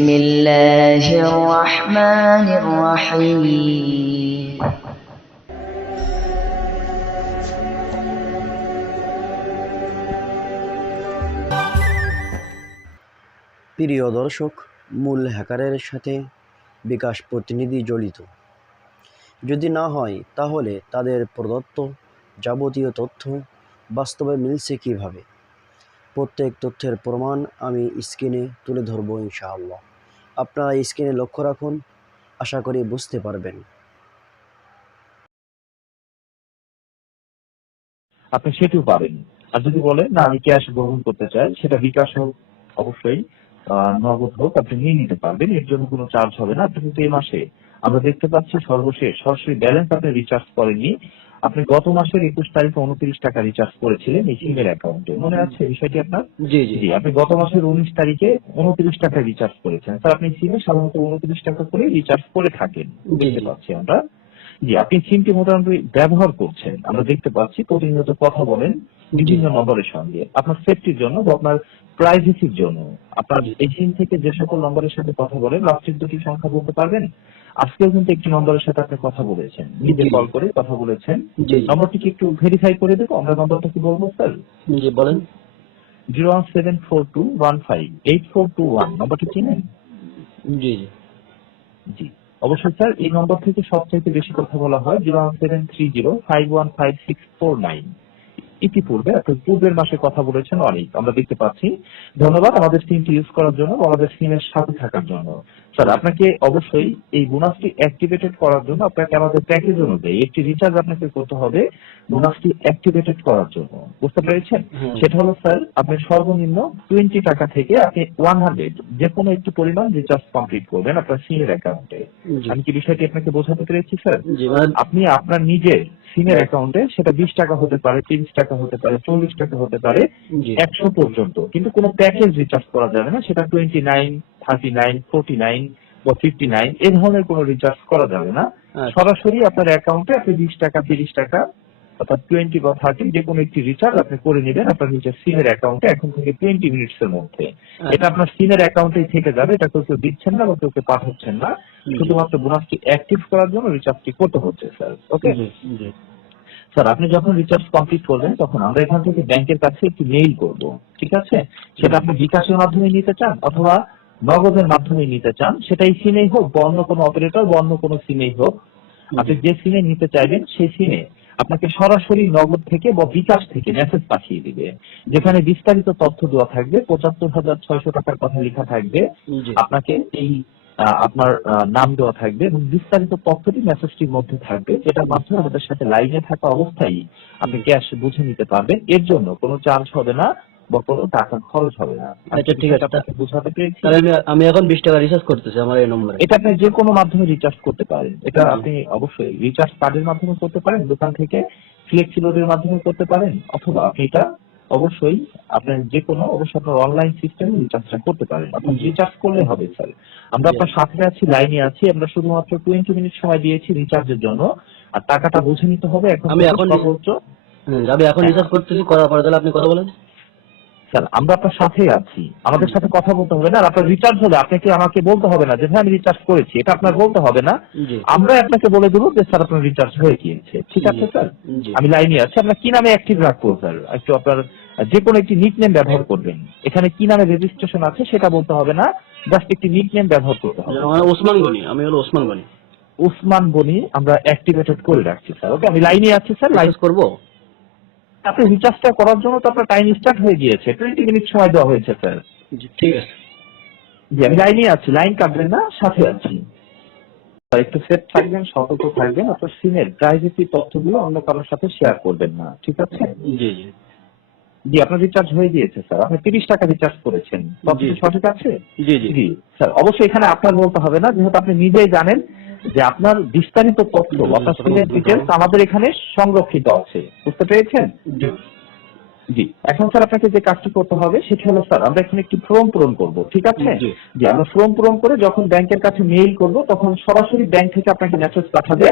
بسم الله الرحمن الرحيم প্রিয় দর্শক, মূল হ্যাকারের সাথে বিকাশ প্রতিনিধি জড়িত যদি না হয় তাহলে তাদের প্রদত্ত যাবতীয় তথ্য বাস্তবে মিলছে কিভাবে? প্রত্যেক তথ্যের প্রমাণ আমি স্ক্রিনে তুলে ধরব ইনশাআল্লাহ। আপনারা স্ক্রিনে লক্ষ্য রাখুন, আশা করি বুঝতে পারবেন। আপনি সেটিও পাবেন। আর যদি বলেন না আমি ক্যাশ গ্রহণ করতে চাই, সেটা বিকাশ হোক অবশ্যই নগদ হোক আপনি নিয়ে নিতে পারবেন, এর জন্য কোনো চার্জ হবে না। আপনি কিন্তু এই মাসে আমরা দেখতে পাচ্ছি সর্বশেষ সরাসরি ব্যালেন্স আপনি রিচার্জ করেননি। আপনি গত মাসের 21 তারিখে 29 টাকা রিচার্জ করেছিলেন এই সিমের অ্যাকাউন্টে, মনে আছে বিষয়টি আপনার? জি জি, আপনি গত মাসের 19 তারিখে 29 টাকা রিচার্জ করেছেন। স্যার আপনি সিমে সাধারণত 29 টাকা করে রিচার্জ করে থাকেন, দেখতে পাচ্ছি আমরা। জি, আপনি সিমটি মোটামুটি ব্যবহার করছেন, আমরা দেখতে পাচ্ছি। প্রতিনিয়ত কথা বলেন বিভিন্ন নম্বরের সঙ্গে আপনার সেফটির জন্য বা আপনার প্রাইভেসির জন্য। আপনার এই সিম থেকে যে সকল নম্বরের সাথে কথা বলেন লাস্টের দুটি সংখ্যা বলতে পারবেন? আজকেও কিন্তু একটি নম্বরের সাথে আপনি কথা বলেছেন, নিজে কল করে কথা বলেছেন। নম্বরটি কি একটু ভেরিফাই করে দেবো? আমরা নম্বরটা কি বলবো স্যার? জি বলেন। 01742158421 নম্বরটি চিনেন? জি জি অবশ্যই স্যার, এই নম্বর থেকে সবচাইতে বেশি কথা বলা হয় 01730515649। ইতিপূর্বে আপনি পূর্বের মাসে কথা বলেছেন অনেক, আমরা দেখতে পাচ্ছি। ধন্যবাদ আমাদের সিমটি ইউজ করার জন্য, আমাদের সিমের সাথে থাকার জন্য। স্যার আপনাকে অবশ্যই এই বোনাসটি অ্যাক্টিভেটেড করার জন্য আপনাকে আমাদের প্যাকেজ অনুযায়ী একটি রিচার্জ আপনাকে করতে হবে বোনাসটি অ্যাক্টিভেটেড করার জন্য, বুঝতে পেরেছেন? সেটা হলো স্যার আপনি সর্বনিম্ন 20 টাকা থেকে আপনি 100 যে কোনো একটি পরিমাণ রিচার্জ কমপ্লিট করবেন আপনার সিমের অ্যাকাউন্টে। আমি কি বিষয়টি আপনাকে বোঝাতে পেরেছি স্যার? আপনি আপনার নিজের সিমের অ্যাকাউন্টে সেটা 20 টাকা হতে পারে, 30 টাকা হতে পারে, 40 টাকা হতে পারে, 100 পর্যন্ত, কিন্তু কোনো প্যাকেজ রিচার্জ করা যাবে না। সেটা 29, 39, 49 বা 59 এই ধরনের কোনো রিচার্জ করা যাবে না। সরাসরি আপনার অ্যাকাউন্টে আপনি 20 টাকা, 30 টাকা অর্থাৎ 20 বা 30 যে কোনো একটি রিচার্জ আপনি করে নেবেন আপনার নিজের সিমের অ্যাকাউন্টে এখন থেকে 20 মিনিটস এর মধ্যে। এটা আপনার সিমের অ্যাকাউন্টেই থেকে যাবে, এটা কেউ দিচ্ছেন না বা কেউ পাঠাচ্ছেন না। শুধুমাত্র বোনাসটি অ্যাক্টিভ করার জন্য রিচার্জটি করতে হচ্ছে স্যার। ওকে স্যার, আপনি যখন রিচার্জ কমপ্লিট করবেন তখন আমরা এখান থেকে ব্যাংকের কাছে একটি মেইল করব, ঠিক আছে? সেটা আপনি বিকাশের মাধ্যমে নিতে চান অথবা নগদের মাধ্যমে নিতে চান, সেটাই সিমেই হোক বা অন্য কোনো অপারেটর বা অন্য কোনো সিমেই হোক, আপনি যে সিমে নিতে চাইবেন সেই সিমে আপনাকে সরাসরি নগদ থেকে বা বিকাশ থেকে মেসেজ পাঠিয়ে দিবে, যেখানে বিস্তারিত তথ্য দেওয়া থাকবে। ৭৫,৬০০ টাকার কথা লেখা থাকবে, আপনাকে এই আপনার নাম দেওয়া থাকবে এবং বিস্তারিত তথ্যটি মেসেজটির মধ্যে থাকবে, যেটার মাধ্যমে আমাদের সাথে লাইনে থাকা অবস্থায় আপনি ক্যাশ বুঝে নিতে পারবেন। এর জন্য কোনো চার্জ হবে না বা কোনো টাকা খরচ হবে না। আচ্ছা ঠিক আছে, আপনাকে বুঝাতে পেরেছি। আমি এখন 20 টাকা রিচার্জ করতেছি আমার এই নম্বরে। এটা আপনি যে কোনো মাধ্যমে রিচার্জ করতে পারেন। এটা আপনি অবশ্যই রিচার্জ কার্ডের মাধ্যমে করতে পারেন, দোকান থেকে ফ্লেক্সিলোডের মাধ্যমে করতে পারেন, অথবা আপনি এটা অবশ্যই আপনার যে কোনো অবশ্যই আপনার অনলাইন সিস্টেমে রিচার্জটা করতে পারেন। আপনি রিচার্জ করলে হবে স্যার। আমরা আপনার সাথে আছি, লাইনে আছি। আমরা শুধুমাত্র 20 মিনিট সময় দিয়েছি রিচার্জের জন্য, আর টাকাটা বুঝে নিতে হবে। আমি এখন রিচার্জ করতেছি, করার পরে তাহলে আপনি কথা বলেন। স্যার আমরা আপনার সাথে আছি, আমাদের সাথে কথা বলতে হবে না। আর আপনার রিচার্জ হলে আপনাকে আমাকে বলতে হবে না যে হ্যাঁ আমি রিচার্জ করেছি, এটা আপনার বলতে হবে না। আমরা আপনাকে বলে দেবো যে স্যার আপনার রিচার্জ হয়ে গিয়েছে, ঠিক আছে স্যার? আমি লাইনে আছি। আপনার কি নামে অ্যাক্টিভ রাখবো স্যার? একটু আপনার যে কোনো একটি নিক নেম ব্যবহার করবেন। এখানে কি নামে রেজিস্ট্রেশন আছে সেটা বলতে হবে না, জাস্ট একটি নিক নেম ব্যবহার করতে হবে। ওসমান গনি, আমি হলো ওসমান গনি। ওসমান গনি আমরা অ্যাক্টিভেটেড করে রাখছি স্যার। ওকে, আমি লাইনে আছি স্যার, লাইভ করবো। আপনি রিচার্জটা করার জন্য তো আপনার টাইম স্টার্ট হয়ে গিয়েছে, 20 মিনিট সময় দেওয়া হয়েছে স্যার। ঠিক আছে জি, আমি লাইনে আছি, লাইন কাটবেন না, সাথে আছি। একটু সেফ থাকবেন, সতর্ক থাকবেন, আপনার সিমের প্রাইভেসি তথ্যগুলো অন্য কারোর সাথে শেয়ার করবেন না, ঠিক আছে? জি জি আপনার রিচার্জ হয়ে গিয়েছে স্যার, আপনি 30 টাকা রিচার্জ করেছেন, তথ্য সঠিক আছে? জি স্যার, অবশ্যই এখানে আপনার বলতে হবে না, যেহেতু আপনি নিজেই জানেন যে আপনার বিস্তারিত তথ্য আপনার সিমের ডিটেলস আমাদের এখানে সংরক্ষিত আছে, বুঝতে পেরেছেন? জি, এখন স্যার আপনাকে যে কাজটি করতে হবে সেটা হলো স্যার আমরা এখন একটি ফর্ম পূরণ করব, ঠিক আছে? জি, আমরা ফর্ম পূরণ করে যখন ব্যাংকের কাছে মেইল করব তখন সরাসরি ব্যাংক থেকে আপনাকে মেসেজ পাঠাবে।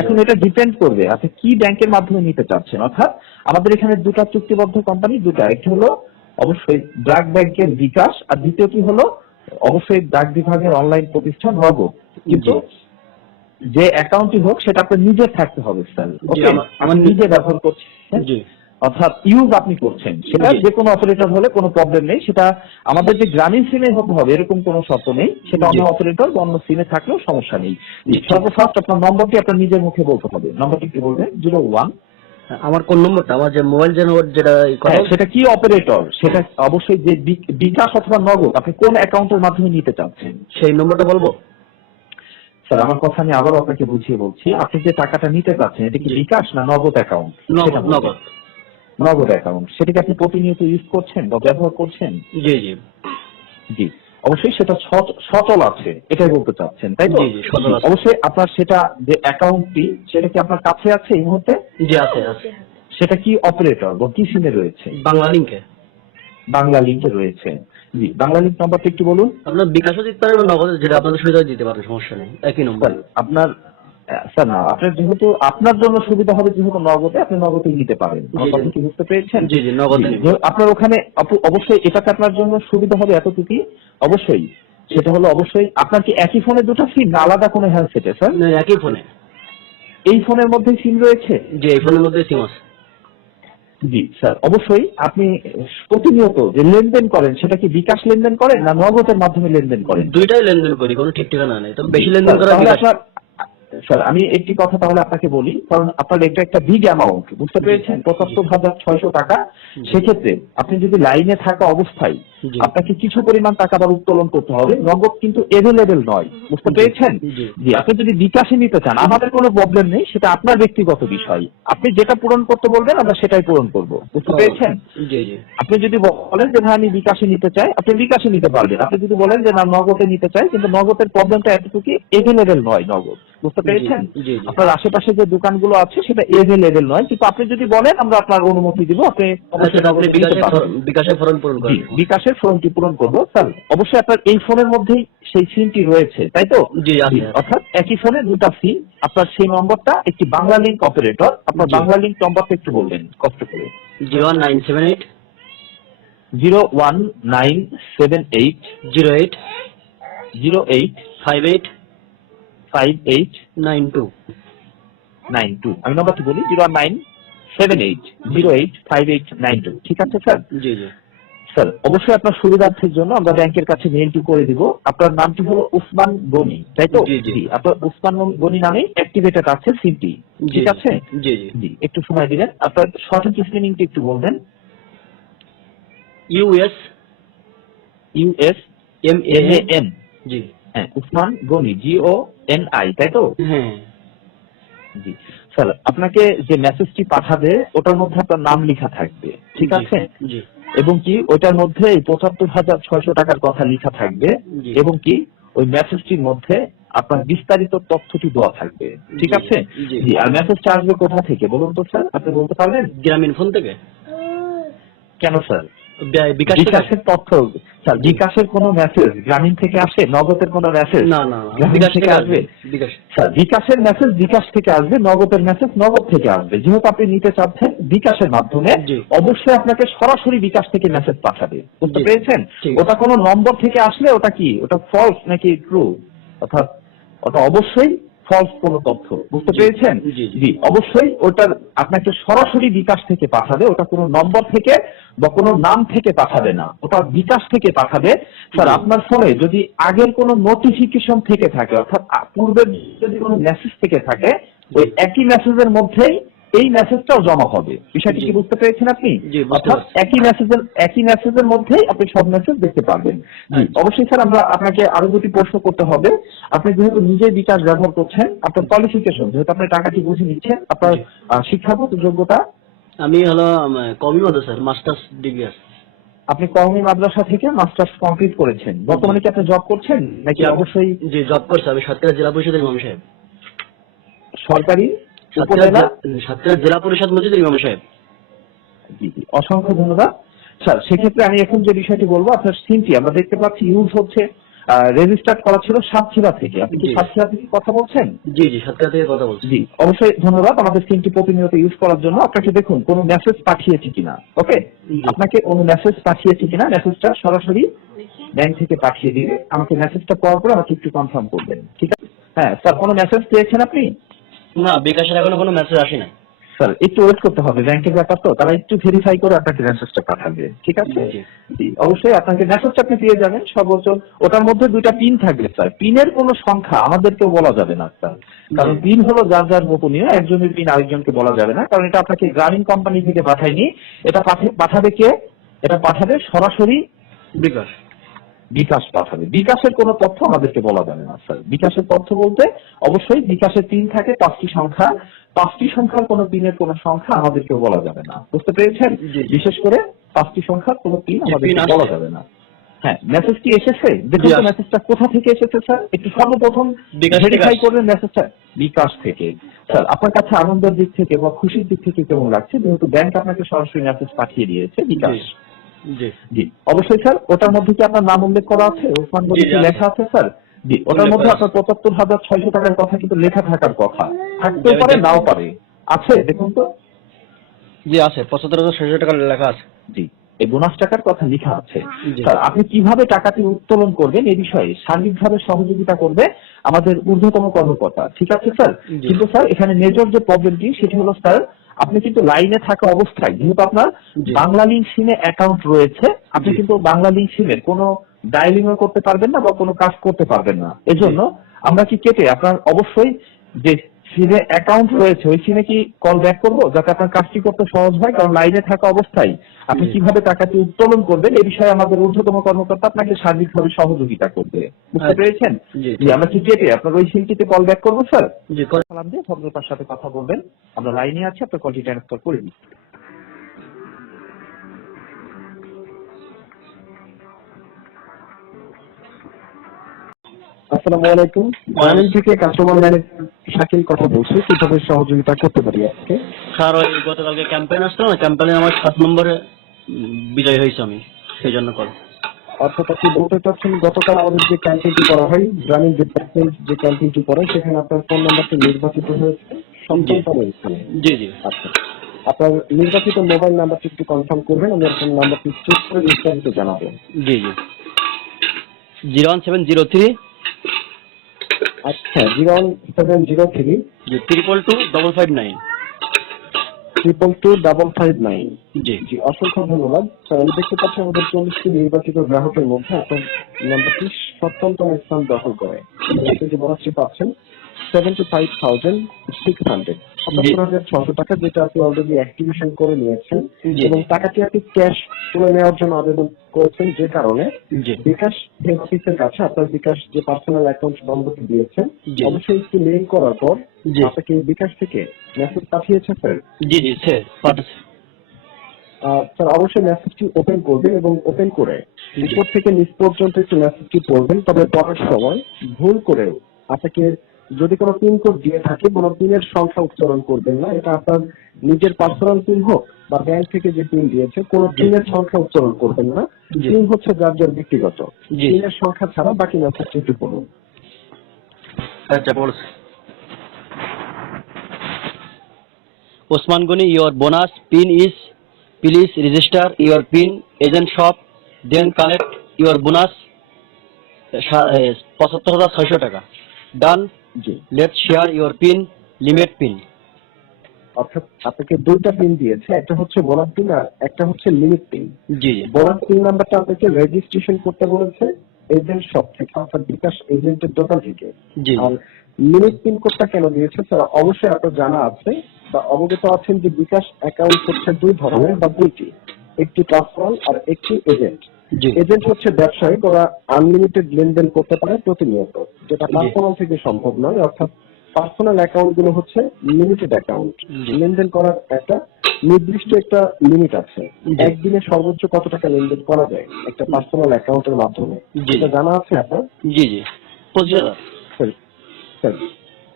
এখন এটা ডিপেন্ড করবে আপনি কি ব্যাংকের মাধ্যমে নিতে চাচ্ছেন। অর্থাৎ আমাদের এখানে দুটো চুক্তিবদ্ধ কোম্পানি, দুটো, একটা হলো অবশ্যই ব্র্যাক ব্যাংকের বিকাশ আর দ্বিতীয়টি হলো অবশ্যই ডাক বিভাগের অনলাইন প্রতিষ্ঠান নগদ, কিন্তু যে অ্যাকাউন্টই হোক সেটা আপনার নিজের থাকতে হবে স্যার। ওকে, আমার নিজে ব্যবহার করছি, অর্থাৎ ইউজ আপনি করছেন, সেটা যে কোনো অপারেটর হলে কোনো প্রবলেম নেই। সেটা আমাদের যে গ্রামীণ সিমে হতে হবে এরকম কোনো শর্ত নেই, সেটা অন্য অপারেটর বা অন্য সিমে থাকলেও সমস্যা নেই। সর্বফার্স্ট আপনার নম্বরটি আপনার নিজের মুখে বলতে হবে। নম্বরটি কি বলবেন? 01। আমার কোন নম্বরটা? আমার যে মোবাইল যে নম্বর যেটা সেটা কি অপারেটর, সেটা অবশ্যই যে বিকাশ অথবা নগদ আপনি কোন অ্যাকাউন্টের মাধ্যমে নিতে চাচ্ছেন সেই নম্বরটা বলবো। স্যার আমার কথা আমি আবারও আপনাকে বুঝিয়ে বলছি, আপনি যে টাকাটা নিতে চাচ্ছেন এটা কি বিকাশ না নগদ অ্যাকাউন্ট? নগদ। নগদ অ্যাকাউন্ট, সেটাকে আপনি প্রতিনিয়ত ইউজ করছেন বা ব্যবহার করছেন? জি জি জি, অবশ্যই সেটা সচল আছে, এটাই বলতে চাচ্ছেন, তাই তো? অবশ্যই আপনার সেটা যে অ্যাকাউন্টটি সেটা কি আপনার কাছে আছে এই মুহূর্তে? জি আছে আছে। সেটা কি অপারেটর বা কি সিমে রয়েছে? বাংলা লিংকে। বাংলা লিংকে রয়েছে। জি, বাংলা লিংক নাম্বারটা একটু বলুন। আপনার বিকাশও দিতে পারেন, নগদে যেটা আপনাদের সুবিধা দিতে পারেন, সমস্যা নেই, একই নম্বর। আপনার স্যার না, আপনার যেহেতু আপনার জন্য সুবিধা হবে যেহেতু নগদে, আপনি নগদে নিতে পারেন। আমার কথা কি বুঝতে পেরেছেন? জি জি, নগদে। আপনার ওখানে অবশ্যই এটাতে আপনার জন্য সুবিধা হবে এতটুকুই, অবশ্যই সেটা হলো অবশ্যই আপনার কি একই ফোনে দুটো সিম না আলাদা কোনো হ্যান্ডসেটে স্যার? একই ফোনে। এই ফোনের মধ্যে সিম রয়েছে? জি, এই ফোনের মধ্যে সিম আছে। জি স্যার, অবশ্যই আপনি প্রতিনিয়ত যে লেনদেন করেন সেটা কি বিকাশ লেনদেন করেন না নগদের মাধ্যমে লেনদেন করেন? দুইটাই লেনদেন করি, কোনো ঠিক ঠিকানা নেই, তবে বেশি লেনদেন করা বিকাশ। স্যার আমি একটি কথা তাহলে আপনাকে বলি, কারণ আপনার এটা একটা বিগ অ্যামাউন্ট, বুঝতে পেরেছেন? ৭৫,৬০০ টাকা। সেক্ষেত্রে আপনি যদি লাইনে থাকা অবস্থায় আপনাকে কিছু পরিমাণ টাকা আবার উত্তোলন করতে হবে, নগদ কিন্তু এভেলেবেল নয়, বুঝতে পেরেছেন? জি, আপনি যদি বিকাশে নিতে চান আমাদের কোনো প্রবলেম নেই, সেটা আপনার ব্যক্তিগত বিষয়। আপনি যেটা পূরণ করতে বলবেন আমরা সেটাই পূরণ করব, বুঝতে পেরেছেন? আপনি যদি বলেন যে ভাই আমি বিকাশে নিতে চাই, আপনি বিকাশে নিতে পারবেন। আপনি যদি বলেন যে না নগদে নিতে চাই, কিন্তু নগদের প্রবলেমটা এতটুকু এভেলেবেল নয় নগদ, বুঝতে পেরেছেন? আপনার আশেপাশে যে দোকানগুলো আছে সেটা এভেলেবেল নয়, কিন্তু আপনি যদি বলেন আমরা আপনার অনুমতি দিব, আপনি বিকাশের ফর্ম পূরণ করবেন। বিকাশের ফর্মটি পূরণ করবো স্যার। অবশ্যই আপনার এই ফোনের মধ্যেই সেই সিমটি রয়েছে, তাই তো? জি, অর্থাৎ একই ফোনে দুটা সিম, আপনার সেই নম্বরটা একটি বাংলা লিংক অপারেটর। আপনার বাংলা লিংক নম্বরটা একটু বলবেন কষ্ট করে। 01978 01978 08 08 58 58 92 92। আমি নম্বরটি বলি 01978 08 58 92। ঠিক আছে স্যার? জি জি স্যার, অবশ্যই আপনার সুবিধার্থের জন্য আমরা ব্যাংকের কাছে মেইলটি করে দিব। আপনার নামটি হলো উসমান গনি, তাই তো? জি, আপনার উসমান গনি নামে অ্যাক্টিভেটেড আছে সিমটি, ঠিক আছে? জি জি, একটু সময় দিবেন। আপনার সঠিক স্পেলিংটি একটু বলবেন। US MAN। জি হ্যাঁ, উসমান গনি GONI, তাই তো? হ্যাঁ জি স্যার, আপনাকে যে মেসেজটি পাঠাবে ওটার মধ্যে আপনার নাম লেখা থাকবে, ঠিক আছে? জি। এবং কি ওইটার মধ্যে ৭৫,৬০০ টাকার কথা লেখা থাকবে, এবং কি ওই মেসেজটির মধ্যে আপনার বিস্তারিত তথ্যটি দেওয়া থাকবে, ঠিক আছে? জি, আর মেসেজটা আসবে কোথা থেকে বলুন তো স্যার, আপনি বলতে পারবেন? গ্রামীণ ফোন থেকে। কেন স্যার? বিকাশের তথ্য স্যার, বিকাশের কোনো মেসেজ গ্রামীণ থেকে আসে? নগদের কোনো মেসেজ না না, বিকাশ থেকে আসবে? স্যার, বিকাশের মেসেজ বিকাশ থেকে আসবে, নগদের মেসেজ নগদ থেকে আসবে। যেহেতু আপনি নিতে চাচ্ছেন বিকাশের মাধ্যমে, অবশ্যই আপনাকে সরাসরি বিকাশ থেকে মেসেজ পাঠাবে, বুঝতে পেরেছেন? ওটা কোনো নম্বর থেকে আসলে ওটা কি, ওটা ফলস নাকি ট্রু? অর্থাৎ ওটা অবশ্যই ফলস কোনো তথ্য, বুঝতে পেরেছেন? জি, অবশ্যই ওটা আপনাকে সরাসরি বিকাশ থেকে পাঠাবে, ওটা কোনো নম্বর থেকে বা কোনো নাম থেকে পাঠাবে না, ওটা বিকাশ থেকে পাঠাবে। স্যার, আপনার ফোনে যদি আগের কোনো নোটিফিকেশন থেকে থাকে, অর্থাৎ পূর্বের যদি কোনো মেসেজ থেকে থাকে, ওই একই মেসেজের মধ্যেই এই মেসেজটাও জমা হবে। বিষয়টি কি বুঝতে পেরেছেন আপনি? অর্থাৎ একই মেসেজের মধ্যেই আপনি সব মেসেজ দেখতে পারবেন। জি, অবশ্যই স্যার, আমরা আপনাকে আরো দুটি প্রশ্ন করতে হবে। আপনি যেহেতু নিজেই বিকাশ ব্যবহার করছেন, আপনার কোয়ালিফিকেশন, যেহেতু আপনি টাকাটি বুঝে নিচ্ছেন, আপনার শিক্ষাগত যোগ্যতা? আমি হলো কওমি মাদ্রাসার মাস্টার্স ডিগ্রি আছে। আপনি কওমি মাদ্রাসা থেকে মাস্টার্স কমপ্লিট করেছেন। বর্তমানে কি আপনি জব করছেন নাকি? অবশ্যই জি, জব করছি। আমি সাতক্ষীরা জেলা পরিষদের ইমাম সাহেব। সরকারি সাতক্ষীরা জেলা পরিষদ মসজিদের ইমাম সাহেব। জি, অসংখ্য ধন্যবাদ স্যার। সেক্ষেত্রে আমি এখন যে বিষয়টি বলবো, আপনার সিমটি আমরা দেখতে পাচ্ছি ইউজ হচ্ছে, রেজিস্টার্ড করা ছিল সাতক্ষীরা থেকে। আপনি কি সাতক্ষীরা থেকে কথা বলছেন? জি জি, সাতক্ষীরা থেকে কথা বলছি। জি, অবশ্যই ধন্যবাদ আমাদের সিমটি প্রতিনিয়ত ইউজ করার জন্য। আপনাকে দেখুন কোনো মেসেজ পাঠিয়েছি কিনা, ওকে? আপনাকে কোনো মেসেজ পাঠিয়েছি কিনা, মেসেজটা সরাসরি ব্যাংক থেকে পাঠিয়ে দিবে। আমাকে মেসেজটা পাওয়ার পর আমাকে একটু কনফার্ম করবেন, ঠিক আছে? হ্যাঁ স্যার, কোনো মেসেজ পেয়েছেন আপনি? না, বিকাশের এখনো কোনো মেসেজ আসে নাই। স্যার একটু ওয়েট করতে হবে, ব্যাংকের ব্যাপার তো, তারা একটু ভেরিফাই করে আপনাকে মেসেজটা পাঠাবে, ঠিক আছে? জি, অবশ্যই আপনাকে মেসেজটা আপনি পেয়ে যাবেন সর্বোচ্চ। ওটার মধ্যে 2টা পিন থাকবে স্যার। পিনের কোনো সংখ্যা আমাদেরকেও বলা যাবে না স্যার, কারণ পিন হলো যার যার গোপনীয়, একজনের পিন আরেকজনকে বলা যাবে না, কারণ এটা আপনাকে গ্রামীণ কোম্পানি থেকে পাঠায়নি। এটা পাঠাবে কে? এটা পাঠাবে সরাসরি বিকাশ। বিকাশ পাঠাবে। বিকাশের কোনো তথ্য আমাদেরকে বলা যাবে না স্যার। বিকাশের তথ্য বলতে অবশ্যই বিকাশের পিন থাকে 5টি সংখ্যা, 5টি সংখ্যার কোনো পিনের কোনো সংখ্যা আমাদেরকে বলা যাবে না, বুঝতে পেরেছেন? বিশেষ করে 5টি সংখ্যার কোনো পিন আমাদেরকে বলা যাবে না। হ্যাঁ, মেসেজ কি এসেছে? দেখুন তো মেসেজটা কোথা থেকে এসেছে স্যার, একটু সর্বপ্রথম ভেরিফাই করবেন মেসেজটা। বিকাশ থেকে। স্যার আপনার কাছে আনন্দের দিক থেকে বা খুশির দিক থেকে কেমন লাগছে, যেহেতু ব্যাংক আপনাকে সরাসরি মেসেজ পাঠিয়ে দিয়েছে বিকাশ? জি অবশ্যই স্যার। ওটার মধ্যে কি আপনার নাম উল্লেখ করা আছে, ওসমান গনি কি লেখা আছে স্যার? জি, ওটার মধ্যে আপনার ৭৫,৬০০ টাকার কথা কিন্তু লেখা থাকার কথা, থাকতেও পারে নাও পারে। আছে দেখুন তো। জি আছে, ৭৫,৬০০ টাকা লেখা আছে। জি, এই বোনাস টাকার কথা লেখা আছে। স্যার আপনি কিভাবে টাকাটি উত্তোলন করবেন এই বিষয়ে সার্বিকভাবে সহযোগিতা করবে আমাদের ঊর্ধ্বতম কর্মকর্তা, ঠিক আছে স্যার? কিন্তু স্যার এখানে মেজর যে প্রবলেমটি সেটি হলো স্যার, আপনি কিন্তু লাইনে থাকা অবস্থায়, যেহেতু আপনার বাংলা লিংক সিমে অ্যাকাউন্ট রয়েছে, আপনি কিন্তু বাংলা লিংক সিমের কোনো ডায়ালিংও করতে পারবেন না বা কোনো কাজ করতে পারবেন না। এজন্য আমরা কি কেটে আপনার অবশ্যই যে সিমে অ্যাকাউন্ট রয়েছে ওই সিমে কি কল ব্যাক করবো, যাতে আপনার কাজটি করতে সহজ হয়? কারণ লাইনে থাকা অবস্থায় আপনি কিভাবে টাকাটি উত্তোলন করবেন এই বিষয়ে আমাদের ঊর্ধ্বতম কর্মকর্তা আপনাকে সার্বিকভাবে সহযোগিতা করবে, বুঝতে পেরেছেন? জি, আমরা কি কেটে আপনার ওই সিমটিতে কল ব্যাক করবো স্যার? জি, সালাম দিয়ে ভদ্রতার সাথে কথা বলবেন। আমরা লাইনে আছি, আপনার কলটি ট্রান্সফার করে দিই। আসসালামু আলাইকুম, গ্রামীণ থেকে কাস্টমার ম্যানেজার শাকিল কথা বলছি। কিভাবে সহযোগিতা করতে পারি আজকে? স্যার ওই গতকালকে ক্যাম্পেইন আসলো না, ক্যাম্পেইনে আমার 7 নম্বরে বিজয় হয়েছে আমি, সেই জন্য কল। অর্থাৎ আপনি বলতে চাচ্ছেন গতকাল আমাদের যে ক্যাম্পেইনটি করা হয়, গ্রামীণ ডিপার্টমেন্ট যে ক্যাম্পেইনটি করে, সেখানে আপনার ফোন নাম্বারটি নির্বাচিত হয়েছে সপ্তম স্থানে। জি জি। আচ্ছা, আপনার নির্বাচিত মোবাইল নাম্বারটি একটু কনফার্ম করবেন, আমি আপনার নাম্বারটি চেক করে বিস্তারিত জানাবো। জি জি। 01703। আচ্ছা, 01703 222 559। জি জি, অসংখ্য ধন্যবাদ স্যার। আমি দেখতে পাচ্ছি আমাদের 40টি নির্বাচিত গ্রাহকের মধ্যে আপনার নাম্বারটি 7তম স্থান দখল করে। আপনি যে বোনাসটি পাচ্ছেন 75,600, ৭৭,৬০০ টাকা, যেটা আপনি অলরেডি অ্যাক্টিভেশন করে নিয়েছেন এবং টাকাটি আপনি ক্যাশ তুলে নেওয়ার জন্য আবেদন করেছেন, যে কারণে বিকাশ হেড অফিসের কাছে আপনার বিকাশ যে পার্সোনাল অ্যাকাউন্ট নম্বরটি দিয়েছেন অবশ্যই একটু মেইল করার পর আপনাকে বিকাশ থেকে মেসেজ পাঠিয়েছে স্যার? জি জি স্যার পাঠাচ্ছে। স্যার অবশ্যই মেসেজটি ওপেন করবেন এবং ওপেন করে উপর থেকে নিচ পর্যন্ত একটু মেসেজটি পড়বেন। তবে পড়ার সময় ভুল করেও আপনাকে যদি কোনো পিন কোড দিয়ে থাকে, কোনো পিনের সংখ্যা উচ্চারণ করবেন না। এটা আপনার নিজের পার্সোনাল পিন হোক বা ব্যাংক থেকে যে পিন দিয়েছে, কোনো পিনের সংখ্যা উচ্চারণ করবেন না। পিন হচ্ছে যার যার ব্যক্তিগত, পিনের সংখ্যা ছাড়া বাকি মেসেজটি একটু পড়ুন। আচ্ছা পড়ছে। Osman Goni, your bonus pin is, please register your pin agent shop, then collect your bonus ৭৫,৬০০ টাকা। Done. Let's share your pin, limit pin. অর্থাৎ আপনাকে 2টা পিন দিয়েছে, একটা হচ্ছে বোনাস পিন আর একটা হচ্ছে লিমিট পিন। জি। বোনাস পিন নাম্বারটা আপনাকে রেজিস্ট্রেশন করতে বলেছে এজেন্ট শপ থেকে, অর্থাৎ বিকাশ এজেন্টের দোকান থেকে। আর লিমিট পিন কোডটা কেন দিয়েছে স্যার? অবশ্যই আপনার জানা আছে বা অবগত আছেন যে বিকাশ অ্যাকাউন্ট হচ্ছে 2 ধরনের বা 2টি, একটি পার্সোনাল আর একটি এজেন্ট। এজেন্ট হচ্ছে ব্যবসায়িক, ওরা আনলিমিটেড লেনদেন করতে পারে প্রতিনিয়ত, যেটা পার্সোনাল থেকে সম্ভব নয়। অর্থাৎ পার্সোনাল অ্যাকাউন্ট গুলো হচ্ছে লিমিটেড অ্যাকাউন্ট, লেনদেন করার একটা নির্দিষ্ট একটা লিমিট আছে। একদিনে সর্বোচ্চ কত টাকা লেনদেন করা যায় একটা পার্সোনাল অ্যাকাউন্টের মাধ্যমে, এটা জানা আছে আপনার? জি জি। 25,000 স্যার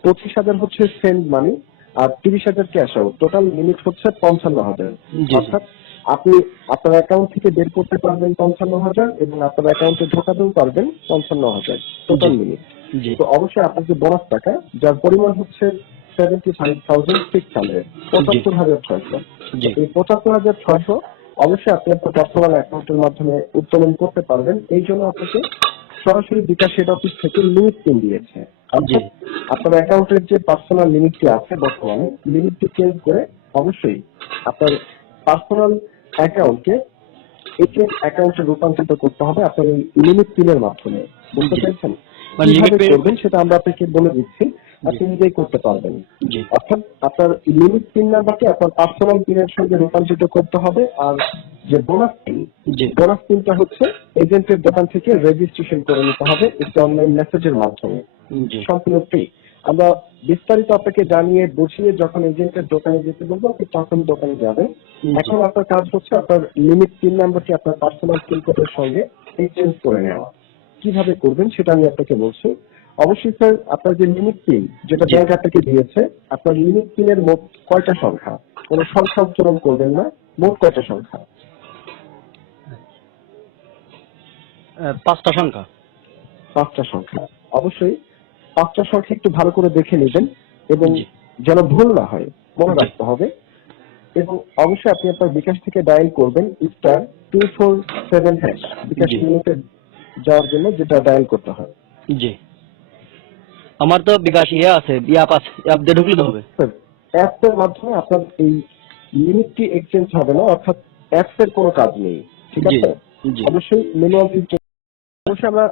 25,000 হচ্ছে সেন্ড মানি আর 30,000 ক্যাশ আউট। টোটাল লিমিট হচ্ছে 55,000। অর্থাৎ আপনি আপনার অ্যাকাউন্ট থেকে বের করতে পারবেন 55,000 এবং আপনার অ্যাকাউন্টে ঢোকাতেও পারবেন 55,000 টোটাল লিমিট। তো অবশ্যই আপনার যে বোনাস টাকা, যার পরিমাণ হচ্ছে 75,600, 75,600, এই 75,600 অবশ্যই আপনি আপনার পার্সোনাল অ্যাকাউন্টের মাধ্যমে উত্তোলন করতে পারবেন। এই জন্য আপনাকে সরাসরি বিকাশ হেড অফিস থেকে লিমিট পিন দিয়েছে। জি অর্থাৎ আপনার অ্যাকাউন্টের যে পার্সোনাল লিমিটটি আছে বর্তমানে, লিমিটটি চেঞ্জ করে অবশ্যই আপনার পার্সোনাল অ্যাকাউন্টকে এটিএম অ্যাকাউন্টে রূপান্তরিত করতে হবে আপনার এই লিমিট পিনের মাধ্যমে। বুঝতে জি। পেরেছেন? মানে কিভাবে লিমিট করবেন সেটা আমরা আপনাকে বলে দিচ্ছি, আপনি নিজেই করতে পারবেন। জি অর্থাৎ আপনার লিমিট পিন নাম্বারকে আপনার পার্সোনাল পিনের সঙ্গে রূপান্তরিত করতে হবে। আর যে বোনাস পিন, জি বোনাস পিনটা হচ্ছে এজেন্টের দোকান থেকে রেজিস্ট্রেশন করে নিতে হবে একটি অনলাইন মেসেজের মাধ্যমে, জি সম্পূর্ণ ফ্রি। আমরা বিস্তারিত আপনাকে জানিয়ে বুঝিয়ে যখন এজেন্টের দোকানে যেতে বলবো আপনি তখন দোকানে যাবেন। এখন আপনার কাজ হচ্ছে আপনার লিমিট পিন নাম্বারটি আপনার পার্সোনাল পিন কোডের সঙ্গে এক্সচেঞ্জ করে নেওয়া। কিভাবে করবেন সেটা আমি আপনাকে বলছি। অবশ্যই স্যার, আপনার যে লিমিট পিন যেটা জি। ব্যাংক আপনাকে দিয়েছে, আপনার লিমিট পিনের মোট কয়টা সংখ্যা? কোনো সংখ্যা উচ্চারণ করবেন না, মোট কয়টা সংখ্যা? 5টা সংখ্যা। 5টা সংখ্যা। অবশ্যই 5টা সংখ্যা একটু ভালো করে দেখে নেবেন এবং জি যেন ভুল না হয় মনে জি রাখতে হবে। এবং অবশ্যই আপনি আপনার বিকাশ থেকে ডায়াল করবেন *247# বিকাশ জি লিমিটে যাওয়ার জন্য, যেটা ডায়াল করতে হয়। জি। আমার তো বিকাশ আছে, অ্যাপ আছে, অ্যাপ দিয়ে ঢুকলে তো হবে। অ্যাপস এর মাধ্যমে আপনার এই লিমিটটি এক্সচেঞ্জ হবে না, অর্থাৎ অ্যাপস এর কোনো কাজ নেই। ঠিক জি আছে? জি অবশ্যই ম্যানুয়াল সিস্টেম। অবশ্যই আমরা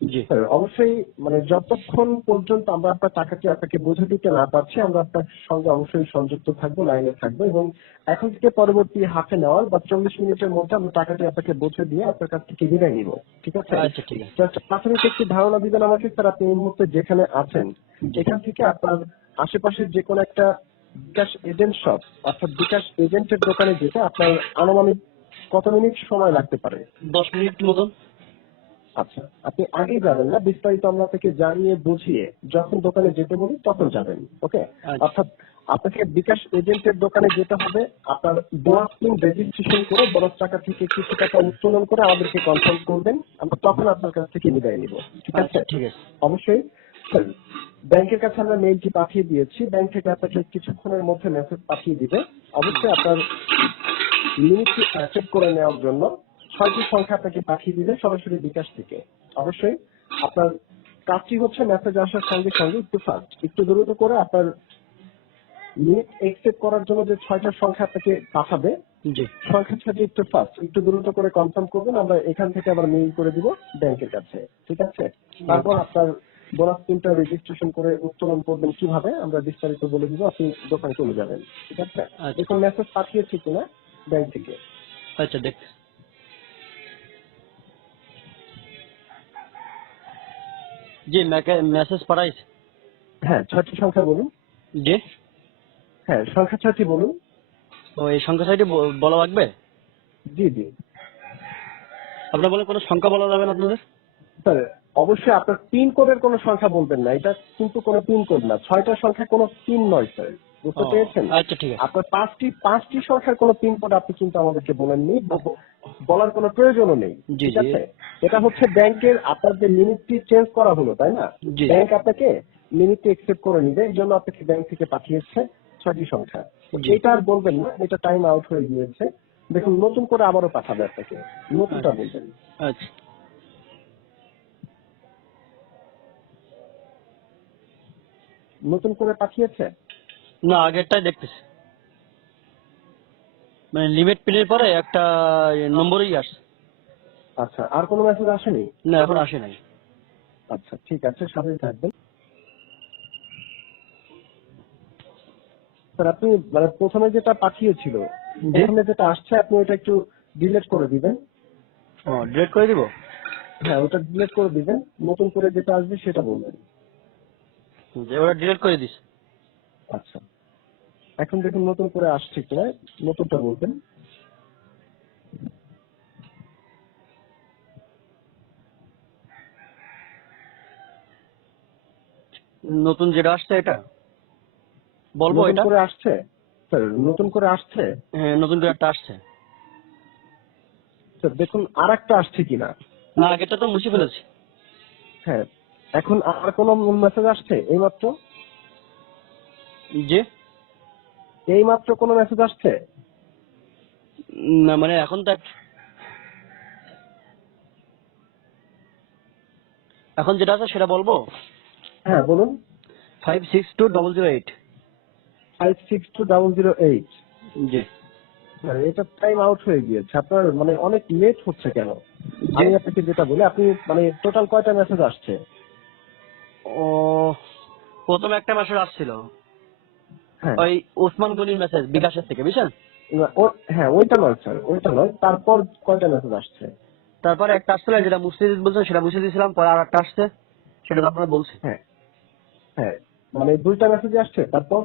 জি স্যার অবশ্যই মানে যতক্ষণ পর্যন্ত আমরা আপনার টাকাটি আপনাকে বুঝে দিতে না পারছি, আমরা আপনার সঙ্গে অবশ্যই সংযুক্ত থাকবো, লাইনে থাকবো এবং এখন থেকে পরবর্তী হাফ এন আওয়ার বা 40 মিনিটের মধ্যে আমরা টাকাটি আপনাকে বুঝে দিয়ে আপনার কাছ থেকে বিদায় নিব। ঠিক আছে? আচ্ছা ঠিক আছে। জাস্ট প্রাথমিক একটি ধারণা দিবেন আমাকে স্যার, আপনি এই মুহূর্তে যেখানে আছেন এখান থেকে আপনার আশেপাশের যে কোনো একটা বিকাশ এজেন্ট শপ অর্থাৎ বিকাশ এজেন্টের দোকানে যেতে আপনার আনুমানিক কত মিনিট সময় লাগতে পারে? 10 মিনিট মতন। আচ্ছা, আপনি আগেই যাবেন না, বিস্তারিত আমরা আপনাকে জানিয়ে বুঝিয়ে যখন দোকানে যেতে বলি তখন যাবেন। ওকে? আচ্ছা অর্থাৎ আপনাকে বিকাশ এজেন্টের দোকানে যেতে হবে, আপনার বোনাস পিন রেজিস্ট্রেশন করে বোনাস টাকা থেকে কিছু টাকা উত্তোলন করে আমাদেরকে কনফার্ম করবেন, আমরা তখন আপনার কাছ থেকে বিদায় নিব। ঠিক আছে? আচ্ছা ঠিক আছে। অবশ্যই স্যার, ব্যাংকের কাছে আমরা মেইলটি পাঠিয়ে দিয়েছি, ব্যাংক থেকে আপনাকে কিছুক্ষণের মধ্যে মেসেজ পাঠিয়ে দিবে। অবশ্যই আপনার লিমিটটি অ্যাকসেপ্ট করে নেওয়ার জন্য 6টি সংখ্যা আপনাকে পাঠিয়ে দিবে সরাসরি বিকাশ থেকে। অবশ্যই আপনার কাজটি হচ্ছে মেসেজ আসার সঙ্গে সঙ্গে একটু ফাস্ট, একটু দ্রুত করে আপনার লিমিট অ্যাকসেপ্ট করার জন্য যে 6টা সংখ্যা আপনাকে পাঠাবে, জি সংখ্যা 6টি একটু ফাস্ট, একটু দ্রুত করে কনফার্ম করবেন, আমরা এখান থেকে আবার মেইল করে দিব ব্যাংকের কাছে। ঠিক আছে? তারপর আপনার বোনাস পিনটা রেজিস্ট্রেশন করে উত্তোলন করবেন কিভাবে আমরা বিস্তারিত বলে দিব, আপনি দোকানে চলে যাবেন। ঠিক আছে? আচ্ছা দেখুন মেসেজ পাঠিয়েছি কিনা ব্যাংক থেকে। আচ্ছা দেখ। জি মেসেজ পাঠাইছে। হ্যাঁ, 6টি সংখ্যা বলুন। জি। হ্যাঁ, সংখ্যা 6টি বলুন। ও এই সংখ্যা সাইটে বলা লাগবে? জি জি আপনার বলে কোনো সংখ্যা বলা যাবে না আপনাদের? স্যার, অবশ্যই আপনার পিন কোডের কোনো সংখ্যা বলবেন না, এটা কিন্তু কোনো পিন কোড না, 6টা সংখ্যা কোনো পিন নয় স্যার। বুঝতে ও পেরেছেন? আচ্ছা ঠিক আছে। আপনার পাঁচটি সংখ্যার কোনো পিন কোড আপনি কিন্তু আমাদেরকে বলেননি, বলার কোনো প্রয়োজনও নেই। জি ঠিক জি আছে? এটা হচ্ছে ব্যাংকের আপনার যে লিমিটটি চেঞ্জ করা হলো, তাই না? জি ব্যাংক আপনাকে লিমিটটি অ্যাকসেপ্ট করে নিবে, এই জন্য আপনাকে ব্যাংক থেকে পাঠিয়েছে 6টি সংখ্যা। জি এটা আর বলবেন না, এটা টাইম আউট হয়ে গিয়েছে। দেখুন নতুন করে আবারও পাঠাবে আপনাকে, নতুনটা বলবেন। আচ্ছা। নতুন করে পাঠিয়েছে? না আগেরটাই দেখতেছি, মানে লিমিট পিনের পরে একটা নম্বরই আসছে। আচ্ছা, আর কোনো মেসেজ আসেনি? না এখন আসে নাই। আচ্ছা ঠিক আছে, সাথে থাকবেন স্যার। আপনি মানে প্রথমে যেটা পাঠিয়েছিল, জি। প্রথমে যেটা আসছে আপনি ওটা একটু ডিলিট করে দিবেন। ও ডিলিট করে দিব? হ্যাঁ, ওটা ডিলিট করে দিবেন, নতুন করে যেটা আসবে সেটা বলবেন। যে ওটা ডিলিট করে দিস। আচ্ছা, এখন দেখুন নতুন করে আসছে কিনা, নতুনটা বলবেন। নতুন যেটা আসছে এটা বলবো? নতুন এটা করে আসছে স্যার, নতুন করে আসছে। হ্যাঁ নতুন করে একটা আসছে। স্যার দেখুন আর একটা আসছে কিনা। না আগেরটা তো মুছে ফেলেছি। হ্যাঁ, এখন আর কোনো মেসেজ আসছে এইমাত্র? জি। এইমাত্র কোনো মেসেজ আসছে? না মানে এখন তো এখন যেটা আছে সেটা বলবো। হ্যাঁ বলুন। 562008। 562008। জি এটা টাইম আউট হয়ে গিয়েছে আপনার, মানে অনেক লেট হচ্ছে কেন? জি। আমি আপনাকে যেটা বলি, আপনি মানে টোটাল কয়টা মেসেজ আসছে? ও প্রথম একটা মেসেজ আসছিল, হ্যাঁ ওই ওসমান গনির মেসেজ বিকাশের থেকে, বুঝছেন? হ্যাঁ ওইটা নয় স্যার, ওইটা নয়, তারপর কয়টা মেসেজ আসছে? তারপরে একটা আসছিল যেটা মুছতে বলছেন সেটা মুছে দিয়েছিলাম, পরে আর একটা আসছে সেটা তো আপনারা বলছি। হ্যাঁ হ্যাঁ, মানে দুইটা মেসেজ আসছে তারপর?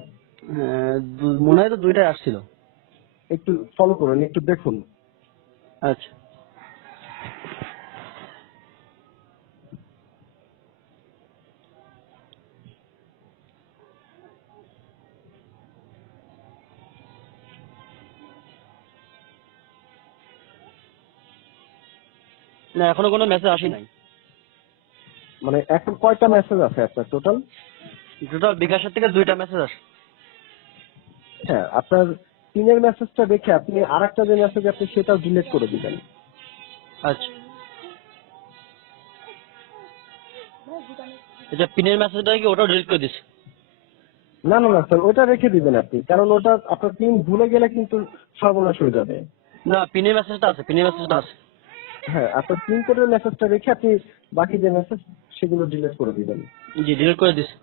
মনে হয় তো দুইটাই আসছিল। একটু ফলো করুন, একটু দেখুন। আচ্ছা না এখনো কোনো মেসেজ আসি নাই। মানে এখন কয়টা মেসেজ আছে আপনার টোটাল? টোটাল বিকাশের থেকে দুইটা মেসেজ আসে। হ্যাঁ, আপনার তিনের মেসেজটা দেখে আপনি আরেকটা যে মেসেজ আপনি সেটাও ডিলিট করে দিবেন। আচ্ছা আচ্ছা, পিনের মেসেজটা কি ওটাও ডিলিট করে দিছি? না না না স্যার, ওটা রেখে দিবেন আপনি, কারণ ওটা আপনার পিন ভুলে গেলে কিন্তু সর্বনাশ হয়ে যাবে। না পিনের মেসেজটা আছে, পিনের মেসেজটা আছে। হ্যাঁ, আপনার পিন কোডের মেসেজটা রেখে আপনি বাকি যে মেসেজ সেগুলো ডিলিট করে দিবেন। জি ডিলিট করে দিছি।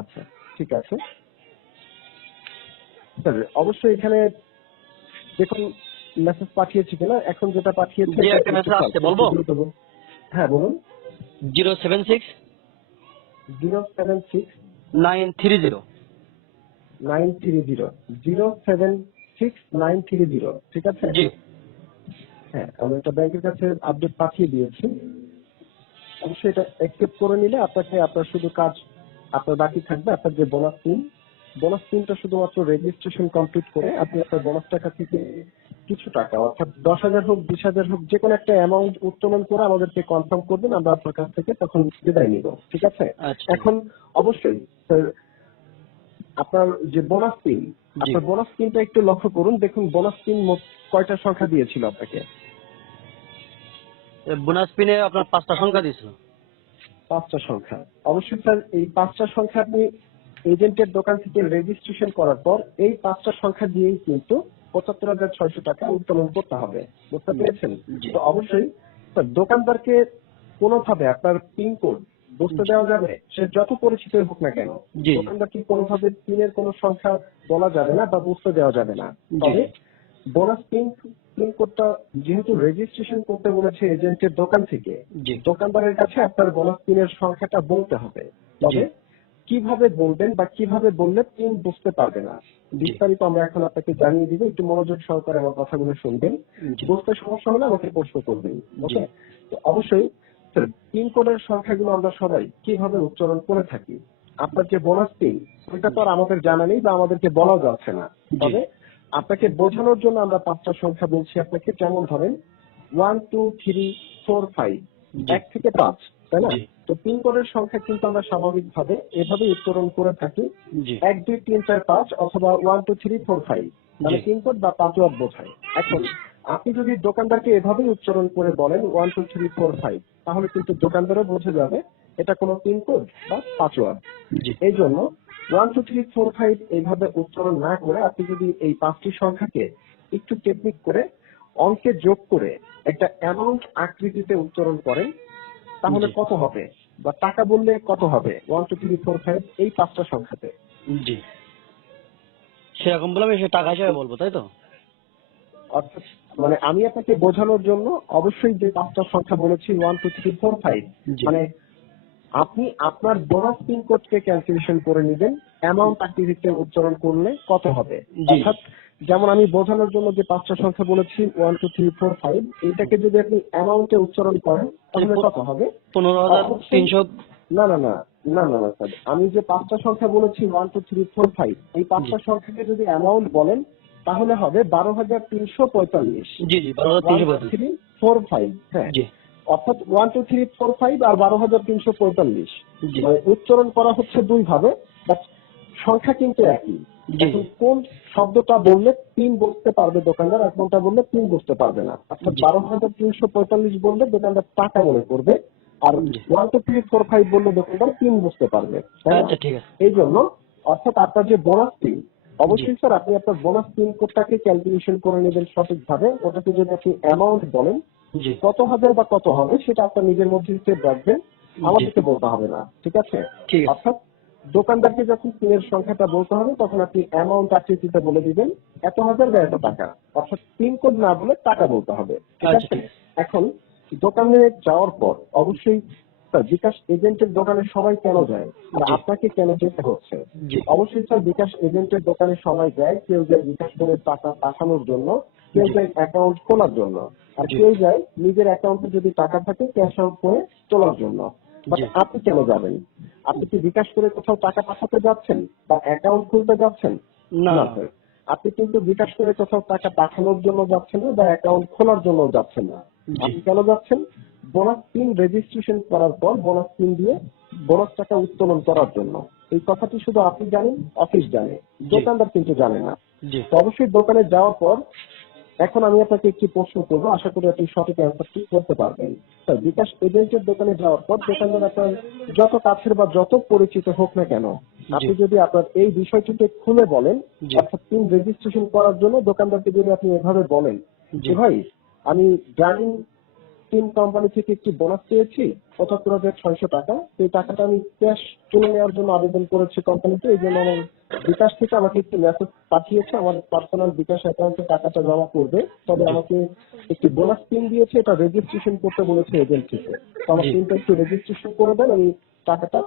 আচ্ছা ঠিক আছে স্যার, অবশ্যই এখানে দেখুন মেসেজ পাঠিয়েছি কিনা। এখন যেটা পাঠিয়েছে জি একটা মেসেজ আসছে, বলবো? হ্যাঁ বলুন। 076 076 930। 930 076 930, ঠিক আছে? জি হ্যাঁ, আমি একটা ব্যাংকের কাছে আপডেট পাঠিয়ে দিয়েছি। অবশ্যই এটা অ্যাকসেপ্ট করে নিলে আপনাকে, আপনার শুধু কাজ আপনার বাকি থাকবে আপনার যে বোনাস পিনটা শুধুমাত্র রেজিস্ট্রেশন কমপ্লিট করে আপনি আপনার বোনাস টাকা থেকে কিছু টাকা, অর্থাৎ 10,000 হোক 20,000 হোক, যে কোনো একটা অ্যামাউন্ট উত্তোলন করে আমাদেরকে কনফার্ম করবেন, আমরা আপনার কাছ থেকে তখন বিদায় নিব, ঠিক আছে? আচ্ছা এখন অবশ্যই স্যার, আপনার যে বোনাস পিন, জি। আপনার বোনাস পিনটা একটু লক্ষ্য করুন। দেখুন বোনাস পিন মোট কয়টা সংখ্যা দিয়েছিল আপনাকে? বোনাস পিনে আপনার 5টা সংখ্যা দিয়েছিল। 5টা সংখ্যা। অবশ্যই স্যার, এই 5টা সংখ্যা আপনি এজেন্টের দোকান থেকে রেজিস্ট্রেশন করার পর এই 5টা সংখ্যা দিয়েই কিন্তু 75,600 টাকা উত্তোলন করতে হবে, বুঝতে পেরেছেন? জি। তো অবশ্যই স্যার, দোকানদারকে কোনোভাবে আপনার পিন কোড বুঝতে দেওয়া যাবে, সে যত পরিচিত হোক না কেন। জি। দোকানদারকে কোনোভাবে পিনের কোনো সংখ্যা বলা যাবে না বা বুঝতে দেওয়া যাবে না। জি। তবে বোনাস পিন কোডটা যেহেতু রেজিস্ট্রেশন করতে বলেছে এজেন্টের দোকান থেকে, জি দোকানদারের কাছে আপনার বোনাস পিনের সংখ্যাটা বলতে হবে। তবে কিভাবে বলবেন বা কিভাবে বললে পিন বুঝতে পারবে না, বিস্তারিত আমরা এখন আপনাকে জানিয়ে দিব। একটু মনোযোগ সহকারে আমার কথাগুলো শুনবেন। জি। বুঝতে সমস্যা হলে আমাকে প্রশ্ন করবেন, ওকে? তো অবশ্যই স্যার, পিন কোডের সংখ্যাগুলো আমরা সবাই কিভাবে উচ্চারণ করে থাকি। আপনার যে বোনাস পিন, ওইটা তো আর আমাদের জানা নেই বা আমাদেরকে বলা যাচ্ছে না। তবে আপনাকে বোঝানোর জন্য আমরা 5টা সংখ্যা বলছি আপনাকে। যেমন ধরেন 1 2 3 4 5, 1 থেকে 5, তাই না? জি। তো পিন কোডের সংখ্যা কিন্তু আমরা স্বাভাবিকভাবে এভাবে উচ্চারণ করে থাকি, জি 1 2 3 4 5 অথবা 1 2 3 4 5, মানে জি। পিন কোড বা পাসওয়ার্ড বোঝায়। এখন আপনি যদি দোকানদারকে এভাবেই উচ্চারণ করে বলেন 1 2 3 4 5, তাহলে কিন্তু দোকানদারও বুঝে যাবে এটা কোনো পিন কোড বা পাসওয়ার্ড। জি এই জন্য 1 2 3 4 5 এইভাবে উচ্চারণ না করে আপনি যদি এই 5টি সংখ্যাকে একটু টেকনিক করে অঙ্কে যোগ করে একটা অ্যামাউন্ট আকৃতিতে উচ্চারণ করেন, তাহলে জি। কত হবে বা টাকা বললে কত হবে 1 2 3 4 5 এই 5টা সংখ্যাতে? জি সেরকম বলে আমি সে টাকা হিসেবে বলবো, তাই তো? অর্থাৎ মানে আমি আপনাকে বোঝানোর জন্য অবশ্যই যে 5টা সংখ্যা বলেছি 1 2 3 4 5, জি। মানে আপনি আপনার বোনাস পিন কোডকে ক্যালকুলেশন করে নেবেন অ্যামাউন্ট আকৃতিতে উচ্চারণ করলে কত হবে। জি। অর্থাৎ যেমন আমি বোঝানোর জন্য যে 5টা সংখ্যা বলেছি 1 2 3 4 5, এইটাকে যদি আপনি অ্যামাউন্টে উচ্চারণ করেন তাহলে কত হবে? 15,300। না না না না না না স্যার, আমি যে 5টা সংখ্যা বলেছি 1 2 3 4 5, এই 5টা সংখ্যাকে যদি অ্যামাউন্ট বলেন তাহলে হবে 12,345। জি জি 12,345। 3 4 5, হ্যাঁ, জি অর্থাৎ 1 2 3 4 5 আর 12,345। জি মানে উচ্চারণ করা হচ্ছে দুই ভাবে, বাট সংখ্যা কিন্তু একই। জি এখন কোন শব্দটা বললে পিন বুঝতে পারবে দোকানদার, আর কোনটা বললে পিন বুঝতে পারবে না। অর্থাৎ জি 12,345 বললে দোকানদার টাকা মনে করবে, আর জি 1 2 3 4 5 বললে দোকানদার পিন বুঝতে পারবে, তাই না? আচ্ছা ঠিক আছে। এই জন্য অর্থাৎ আপনার যে বোনাস পিন, জি অবশ্যই স্যার আপনি আপনার বোনাস পিন কোডটাকে ক্যালকুলেশন করে নেবেন সঠিকভাবে। ওটাকে যদি আপনি অ্যামাউন্ট বলেন জি কত হাজার বা কত হবে সেটা আপনার নিজের মধ্যে সেভ রাখবেন, জি আমাদেরকে বলতে হবে না, ঠিক আছে? ঠিক আছে। অর্থাৎ দোকানদারকে যখন পিনের সংখ্যাটা বলতে হবে তখন আপনি অ্যামাউন্ট আকৃতিতে বলে দিবেন 1,000 বা এত টাকা, অর্থাৎ পিন কোড না বলে টাকা বলতে হবে, ঠিক আচ্ছা আছে? ঠিক আছে। এখন দোকানে যাওয়ার পর অবশ্যই স্যার বিকাশ এজেন্টের দোকানে সবাই কেন যায় আর জি আপনাকে কেন যেতে হচ্ছে? জি অবশ্যই স্যার বিকাশ এজেন্টের দোকানে সবাই যায়, কেউ যায় বিকাশ করে টাকা পাঠানোর জন্য, কেউ জি যায় অ্যাকাউন্ট খোলার জন্য, আর জি কেউ যায় নিজের অ্যাকাউন্টে যদি টাকা থাকে ক্যাশ আউট করে তোলার জন্য। বাট জি আপনি কেন যাবেন? আপনি কি বিকাশ করে কোথাও টাকা পাঠাতে যাচ্ছেন বা অ্যাকাউন্ট খুলতে যাচ্ছেন? না না স্যার, আপনি কিন্তু বিকাশ করে কোথাও টাকা পাঠানোর জন্য যাচ্ছেন না বা অ্যাকাউন্ট খোলার জন্য যাচ্ছেন না। জি আপনি কেন যাচ্ছেন? বোনাস পিন রেজিস্ট্রেশন করার পর বোনাস পিন দিয়ে বোনাস টাকা উত্তোলন করার জন্য। এই কথাটি শুধু আপনি জানেন, অফিস জানে, জি দোকানদার কিন্তু জানে না। জি তো অবশ্যই দোকানে যাওয়ার পর এখন আমি আপনাকে একটি প্রশ্ন করবো, আশা করি আপনি সঠিক অ্যান্সারটি করতে পারবেন। স্যার বিকাশ এজেন্টের দোকানে যাওয়ার পর দোকানদার আপনার যত কাছের বা যত পরিচিত হোক না কেন, জি আপনি যদি আপনার এই বিষয়টিকে খুলে বলেন, জি অর্থাৎ পিন রেজিস্ট্রেশন করার জন্য দোকানদারকে যদি আপনি এভাবে বলেন জি যে ভাই আমি গ্রামীণ তিন কোম্পানি থেকে একটি বোনাস পেয়েছি ৭৫,৬০০ টাকা, সেই টাকাটা আমি ক্যাশ তুলে নেওয়ার জন্য আবেদন করেছি কোম্পানিতে, এই জন্য আমার বিকাশ থেকে আমাকে একটি মেসেজ পাঠিয়েছে আমার পার্সোনাল বিকাশ অ্যাকাউন্টে টাকাটা জমা করবে, তবে জি আমাকে একটি বোনাস পিন দিয়েছে, এটা রেজিস্ট্রেশন করতে বলেছে এজেন্ট থেকে, তো আমার জি পিনটা একটু রেজিস্ট্রেশন করে দেন, আমি টাকাটা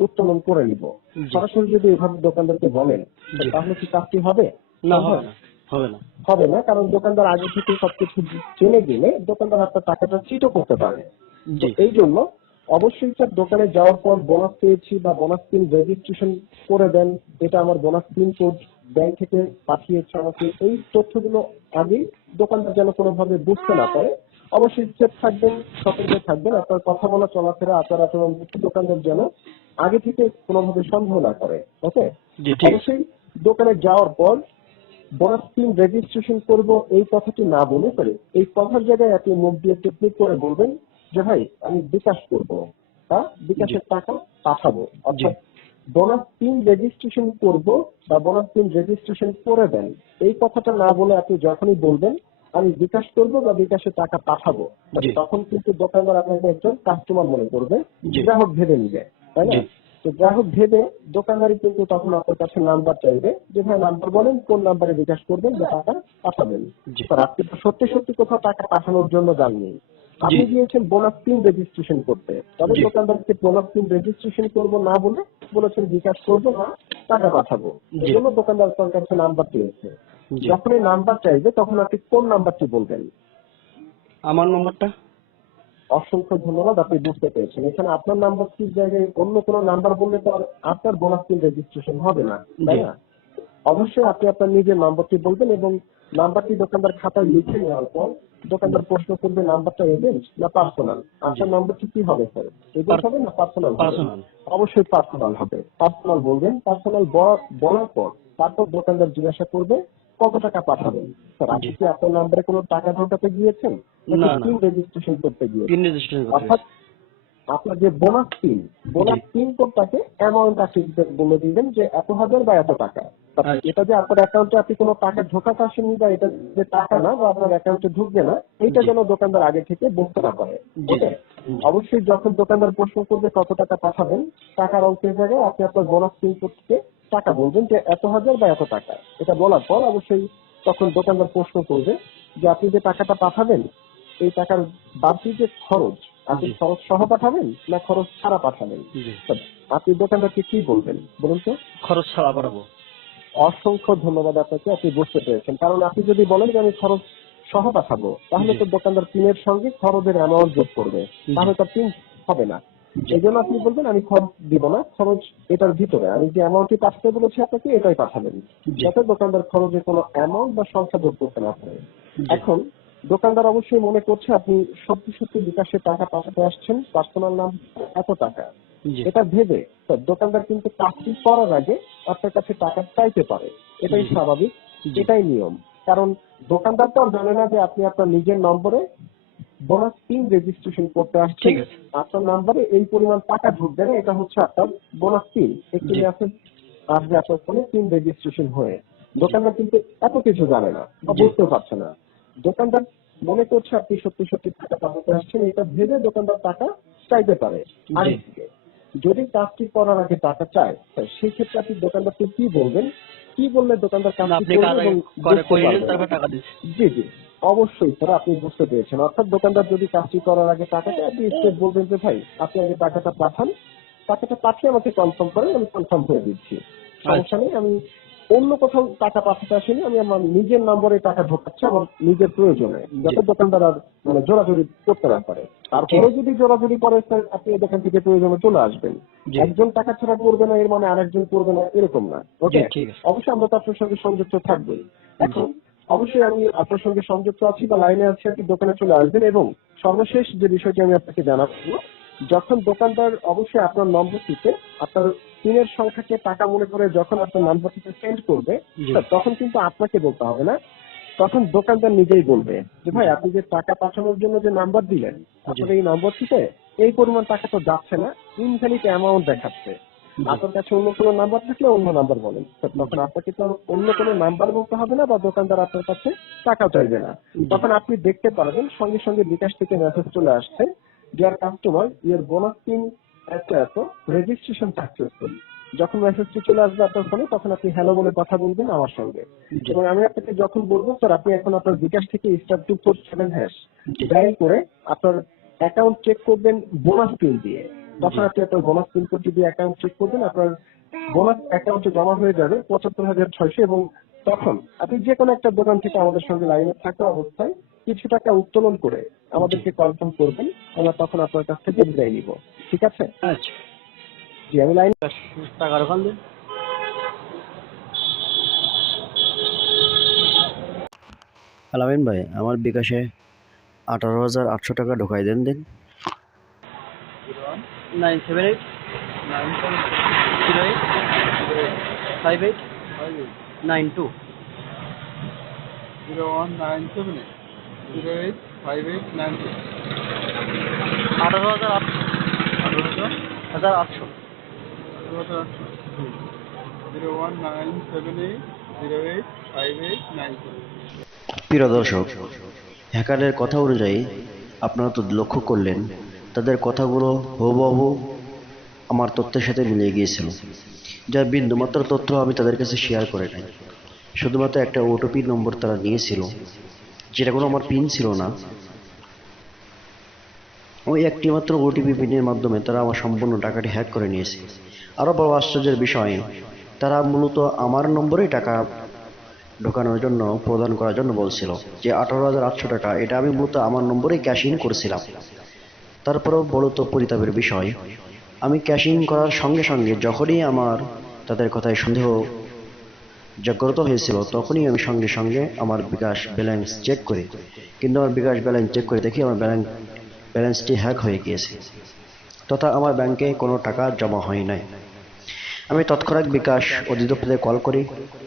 উত্তোলন করে নিব। জি সরাসরি যদি এভাবে দোকানদারকে বলেন জি তাহলে কি কাজটি হবে? না সম্ভব? হবে না, হবে না। হবে না, কারণ দোকানদার আগে থেকে সবকিছু জেনে গেলে দোকানদার আপনার টাকাটা চিটও করতে পারে। তো জি এই জন্য অবশ্যই স্যার দোকানে যাওয়ার পর বোনাস পেয়েছি বা বোনাস পিন রেজিস্ট্রেশন করে দেন, এটা আমার বোনাস পিন কোড ব্যাংক থেকে পাঠিয়েছে আমাকে, এই তথ্যগুলো আগেই দোকানদার যেন কোনোভাবে বুঝতে না পারে। অবশ্যই সেফ থাকবেন, সতর্ক থাকবেন, আপনার কথা বলা চলাফেরা আচার আচরণ দেখে দোকানদার যেন আগে থেকে কোনোভাবে সন্দেহ না করে। ওকে, জি ঠিক আছে। অবশ্যই দোকানে যাওয়ার পর বোনাস স্কিম রেজিস্ট্রেশন করব এই কথাটি না বলে করে এই কথার জায়গায় আপনি মুখ দিয়ে টেকনিক করে বলবেন যে ভাই আমি বিকাশ করব, হ্যাঁ জি বিকাশের টাকা পাঠাবো, জি অর্থাৎ বোনাস স্কিম রেজিস্ট্রেশন করব বা বোনাস স্কিম রেজিস্ট্রেশন করে দেন, এই কথাটা না বলে আপনি যখনই বলবেন আমি বিকাশ করব বা বিকাশে টাকা পাঠাবো, জি তখন কিন্তু দোকানদার আপনাকে একজন কাস্টমার মনে করবে, জি গ্রাহক ভেবে নিবে, তাই না? জি তো গ্রাহক ভেবে দোকানদারি কিন্তু তখন আপনার কাছে নাম্বার চাইবে যে ভাই নাম্বার বলেন, কোন নাম্বারে বিকাশ করবেন বা টাকা পাঠাবেন। জি স্যার আপনি তো সত্যি সত্যি কোথাও টাকা পাঠানোর জন্য যাননি, জি আপনি গিয়েছেন বোনাস স্কিম রেজিস্ট্রেশন করতে, তবে জি দোকানদারকে বোনাস স্কিম রেজিস্ট্রেশন করবো না বলে বলেছেন বিকাশ করবো না টাকা পাঠাবো, এই জি জন্য দোকানদার আপনার কাছে নাম্বার চেয়েছে। জি যখনই নাম্বার চাইবে তখন আপনি কোন নাম্বারটি বলবেন? আমার নম্বরটা। অসংখ্য ধন্যবাদ, আপনি বুঝতে পেরেছেন। এখানে আপনার নাম্বার ঠিক জায়গায় অন্য কোনো নাম্বার বললে তো আর আপনার বোনাস স্কিম রেজিস্ট্রেশন হবে না, তাই জি না? অবশ্যই আপনি আপনার নিজের নাম্বারটি বলবেন এবং নাম্বারটি দোকানদার খাতায় লিখে নেওয়ার পর দোকানদার প্রশ্ন করবে নাম্বারটা এজেন্ট না পার্সোনাল। জি আপনার নাম্বারটি কি হবে স্যার? এজেন্ট হবে না পার্সোনাল হবে? পার্সোনাল। অবশ্যই পার্সোনাল হবে। পার্সোনাল বলবেন, পার্সোনাল বলার পর তারপর দোকানদার জিজ্ঞাসা করবে কত টাকা পাঠাবেন। স্যার জি আপনি কি আপনার নাম্বারে কোনো টাকা ঢোকাতে গিয়েছেন নাকি না না পিন রেজিস্ট্রেশন করতে পিন গিয়েছেন? রেজিস্ট্রেশন করতে অর্থাৎ আপনার যে জি বোনাস পিন কোডটাকে অ্যামাউন্ট আপনি বলে দিবেন যে 1,000 বা এত টাকা। আচ্ছা এটা যে আপনার অ্যাকাউন্টে আপনি কোনো টাকা ঢোকাতে আসেননি বা এটা যে টাকা না বা আপনার অ্যাকাউন্টে ঢুকবে না, এইটা জি যেন দোকানদার আগে থেকে বুঝতে না পারে। জি ওকে, জি অবশ্যই যখন দোকানদার প্রশ্ন করবে কত টাকা পাঠাবেন, টাকার অঙ্কের জায়গায় আপনি আপনার বোনাস পিন কোড থেকে টাকা বলবেন যে 1,000 বা এত টাকা। এটা বলার পর অবশ্যই তখন দোকানদার প্রশ্ন করবে যে আপনি যে টাকাটা পাঠাবেন এই টাকার বাড়তি যে খরচ, আপনি জি খরচ সহ পাঠাবেন না খরচ ছাড়া পাঠাবেন? জি তো আপনি দোকানদারকে কি বলবেন বলুন তো? খরচ ছাড়া পাঠাবো। অসংখ্য ধন্যবাদ আপনাকে, আপনি বুঝতে পেরেছেন। কারণ আপনি যদি বলেন যে আমি খরচ সহ পাঠাবো তাহলে জি তো দোকানদার পিনের সঙ্গে খরচের অ্যামাউন্ট যোগ করবে, জি তাহলে তার পিন হবে না। জি এই জন্য আপনি বলবেন আমি খরচ দিব না, খরচ এটার ভিতরে আমি যে অ্যামাউন্টটি পাঠাতে বলেছি আপনাকে এটাই পাঠাবেন, জি যাতে দোকানদার খরচে কোনো অ্যামাউন্ট বা সংখ্যা যোগ করতে না পারে। জি এখন দোকানদার অবশ্যই মনে করছে আপনি সত্যি সত্যি বিকাশে টাকা পাঠাতে আসছেন, পার্সোনাল নাম এত টাকা, জি এটা ভেবে তো দোকানদার কিন্তু কাজটি করার আগে আপনার কাছে টাকা চাইতে পারে। এটাই জি স্বাভাবিক, জি এটাই নিয়ম। কারণ দোকানদার তো আর জানে না যে আপনি আপনার নিজের নম্বরে বোনাস পিন রেজিস্ট্রেশন করতে আসছেন, ঠিক আছে। আপনার নাম্বারে এই পরিমাণ টাকা ঢুকবে না, এটা হচ্ছে আপনার বোনাস পিন। একটি জি মেসেজ আসবে আপনার ফোনে পিন রেজিস্ট্রেশন হয়ে। দোকানদার কিন্তু এত কিছু জানে না বা জি বুঝতে পারছে না। দোকানদার মনে করছে আপনি সত্যি সত্যি টাকা পাঠাতে আসছেন, এটা ভেবে দোকানদার টাকা চাইতে পারে জি। আগে থেকে। যদি কাজটি করার আগে টাকা চায়, সেই ক্ষেত্রে আপনি দোকানদারকে কি বলবেন? কি বললে দোকানদার না, কাজটি আপনি করবে কাজ এবং করে বুঝতে নিলেন, পারবে? তারপর টাকা দিচ্ছি। জি জি, অবশ্যই স্যার, আপনি বুঝতে পেরেছেন। অর্থাৎ দোকানদার যদি কাজটি করার আগে টাকা চায়, আপনি স্টেপ বলবেন যে ভাই আপনি আগে টাকাটা পাঠান, টাকাটা পাঠিয়ে আমাকে কনফার্ম করেন, আমি কনফার্ম করে দিচ্ছি, সমস্যা নেই। আমি অন্য কোথাও টাকা পাঠাতে আসিনি, আমি আমার নিজের নম্বরে টাকা ঢোকাচ্ছি আমার নিজের প্রয়োজনে, জি যাতে দোকানদার আর মানে জোরাজুরি করতে না পারে। তারপরে যদি জোরাজুরি করে স্যার, আপনি এই দোকান থেকে প্রয়োজনে চলে আসবেন। জি একজন টাকা ছাড়া করবে না এর মানে আরেকজন করবে না এরকম না, জি, ওকে? ঠিক আছে। অবশ্যই আমরা তো আপনার সঙ্গে সংযুক্ত থাকবোই। জি এখন অবশ্যই আমি আপনার সঙ্গে সংযুক্ত আছি বা লাইনে আছি, আপনি দোকানে চলে আসবেন। এবং সর্বশেষ যে বিষয়টি আমি আপনাকে জানাবো, যখন দোকানদার অবশ্যই আপনার নম্বরটিতে আপনার পিনের সংখ্যাকে টাকা মনে করে যখন আপনার নাম্বারটিতে সেন্ড করবে, জি তখন কিন্তু আপনাকে বলতে হবে না, তখন দোকানদার নিজেই বলবে যে ভাই জি আপনি যে টাকা পাঠানোর জন্য যে নাম্বার দিলেন, জি আপনার এই নম্বরটিতে এই পরিমাণ টাকা তো যাচ্ছে না, ইনভ্যালিড অ্যামাউন্ট দেখাচ্ছে। জি আপনার কাছে অন্য কোনো নাম্বার থাকলে অন্য নাম্বার বলেন। তখন আপনাকে তো আর অন্য কোনো নাম্বার বলতে হবে না বা দোকানদার আপনার কাছে টাকা চাইবে না। জি তখন আপনি দেখতে পারবেন সঙ্গে সঙ্গে বিকাশ থেকে মেসেজ চলে আসছে, deer customer your bonus pin এত রেজিস্ট্রেশন সাকসেসফুল। যখন মেসেজটি চলে আসবে আপনার ফোনে, তখন আপনি হ্যালো বলে কথা বলবেন আমার সঙ্গে। জি এবং আমি আপনাকে যখন বলবো স্যার আপনি এখন আপনার বিকাশ থেকে *247# জি ডায়াল করে আপনার অ্যাকাউন্ট চেক করবেন বোনাস পিন দিয়ে। তখন জি আপনি আপনার বোনাস পিন কোডটি দিয়ে অ্যাকাউন্ট চেক করবেন, আপনার বোনাস অ্যাকাউন্টে জমা হয়ে যাবে ৭৫,৬০০। এবং তখন আপনি যে কোনো একটা দোকান থেকে আমাদের সঙ্গে লাইনে থাকা অবস্থায় কিছু টাকা উত্তোলন করে জি। আমাদেরকে কনফার্ম করবেন, আমরা তখন আপনার কাছ থেকে বিদায় নিব। ঠিক আছে? আচ্ছা, জি, আমি লাইন। টাকার ওখান দিন। আলামিন ভাই, আমার বিকাশে 18,800 টাকা ঢোকাই দেন দিন। 97808085892 18,800 প্রিয় দর্শক, হ্যাকারের কথা অনুযায়ী আপনারা তো লক্ষ্য করলেন, তাদের কথাগুলো হুবহু আমার তথ্যের সাথে মিলিয়ে গিয়েছিল। যার বিন্দুমাত্র তথ্য আমি তাদের কাছে শেয়ার করে নাই। শুধুমাত্র একটা ওটিপি নম্বর তারা নিয়েছিল, যেটা কোনো আমার পিন ছিল না। ওই একটি মাত্র ওটিপি পিনের মাধ্যমে তারা আমার সম্পূর্ণ টাকাটি হ্যাক করে নিয়েছে। আরও বড় আশ্চর্যের বিষয়, তারা মূলত আমার নম্বরেই টাকা ঢোকানোর জন্য প্রদান করার জন্য বলছিল যে 18,800 টাকা, এটা আমি মূলত আমার নম্বরেই ক্যাশ ইন করেছিলাম। তারপরেও বলত পরিতাপের বিষয়, আমি ক্যাশ ইন করার সঙ্গে সঙ্গে যখনই আমার তাদের কথায় সন্দেহ জাগ্রত হয়েছিল, তখনই আমি সঙ্গে সঙ্গে আমার বিকাশ ব্যালেন্স চেক করি। কিন্তু আমার বিকাশ ব্যালেন্স চেক করে দেখি আমার ব্যালেন্সটি হ্যাক হয়ে গিয়েছে, তথা আমার ব্যাংকে কোনো টাকা জমা হয় নাই। আমি তৎক্ষণাৎ বিকাশ অধিদপ্তরে কল করি,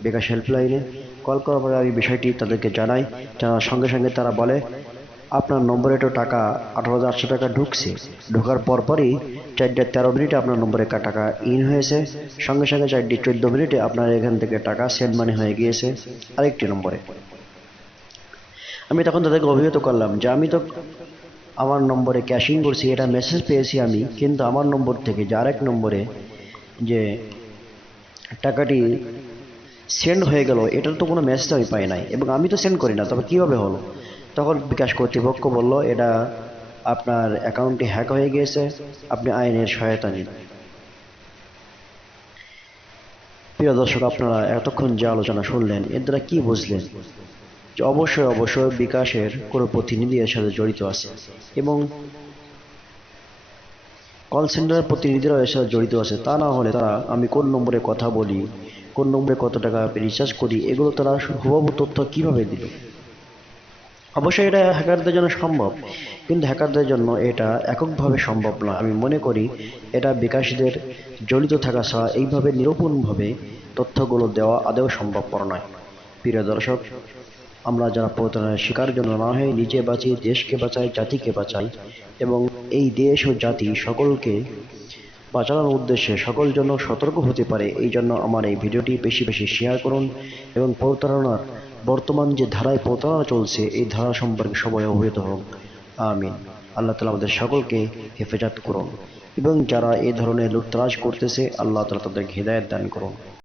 বিকাশ হেল্পলাইনে কল করার পরে আমি বিষয়টি তাদেরকে জানাই। জানার সঙ্গে সঙ্গে তারা বলে, আপনার নম্বরে তো টাকা 18,800 টাকা ঢুকছে, ঢোকার পরপরই 4:13 আপনার নম্বরে টাকা ইন হয়েছে, সঙ্গে সঙ্গে 4:14 আপনার এখান থেকে টাকা সেন্ড মানি হয়ে গিয়েছে আরেকটি নম্বরে। আমি তখন তাদেরকে অভিহিত করলাম যে আমি তো আমার নম্বরে ক্যাশিং করছি, এটা মেসেজ পেয়েছি আমি, কিন্তু আমার নম্বর থেকে যে আরেক নম্বরে যে টাকাটি সেন্ড হয়ে গেল, এটার তো কোনো মেসেজ আমি পাই নাই এবং আমি তো সেন্ড করি না, তবে কিভাবে হলো? তখন বিকাশ কর্তৃপক্ষ বলল, এটা আপনার অ্যাকাউন্টটি হ্যাক হয়ে গিয়েছে, আপনি আইনের সহায়তা নিন। প্রিয় দর্শক, আপনারা এতক্ষণ যে আলোচনা শুনলেন, এর দ্বারা কি বুঝলেন? যে অবশ্যই অবশ্যই বিকাশের কোনো প্রতিনিধি এর সাথে জড়িত আছে এবং কল সেন্টারের প্রতিনিধিরাও এর সাথে জড়িত আছে। তা না হলে তারা আমি কোন নম্বরে কথা বলি, কোন নম্বরে কত টাকা রিচার্জ করি, এগুলো তারা হুবহু তথ্য কিভাবে দিল? অবশ্যই এটা হ্যাকারদের জন্য সম্ভব, কিন্তু হ্যাকারদের জন্য এটা এককভাবে সম্ভব না। আমি মনে করি এটা বিকাশীদের জড়িত থাকা ছাড়া এইভাবে নিরূপণভাবে তথ্যগুলো দেওয়া আদৌ সম্ভবপর নয়। প্রিয় দর্শক, আমরা যারা প্রতারণার শিকার জন্য না হয়ে নিজে বাঁচি, দেশকে বাঁচাই, জাতিকে বাঁচাই এবং এই দেশ ও জাতি সকলকে বাঁচানোর উদ্দেশ্যে সকল জন্য সতর্ক হতে পারে, এই জন্য আমার এই ভিডিওটি বেশি বেশি শেয়ার করুন এবং প্রতারণার বর্তমান যে ধারায় প্রতারণা চলছে এই ধারা সম্পর্কে সবাই অবহিত হোক। আমিন। আল্লাহ তাআলা আমাদের সকলকে হেফাজত করুন এবং যারা এই ধরনের লুটতরাজ করতেছে আল্লাহ তাআলা তাদেরকে হিদায়াত দান করুন।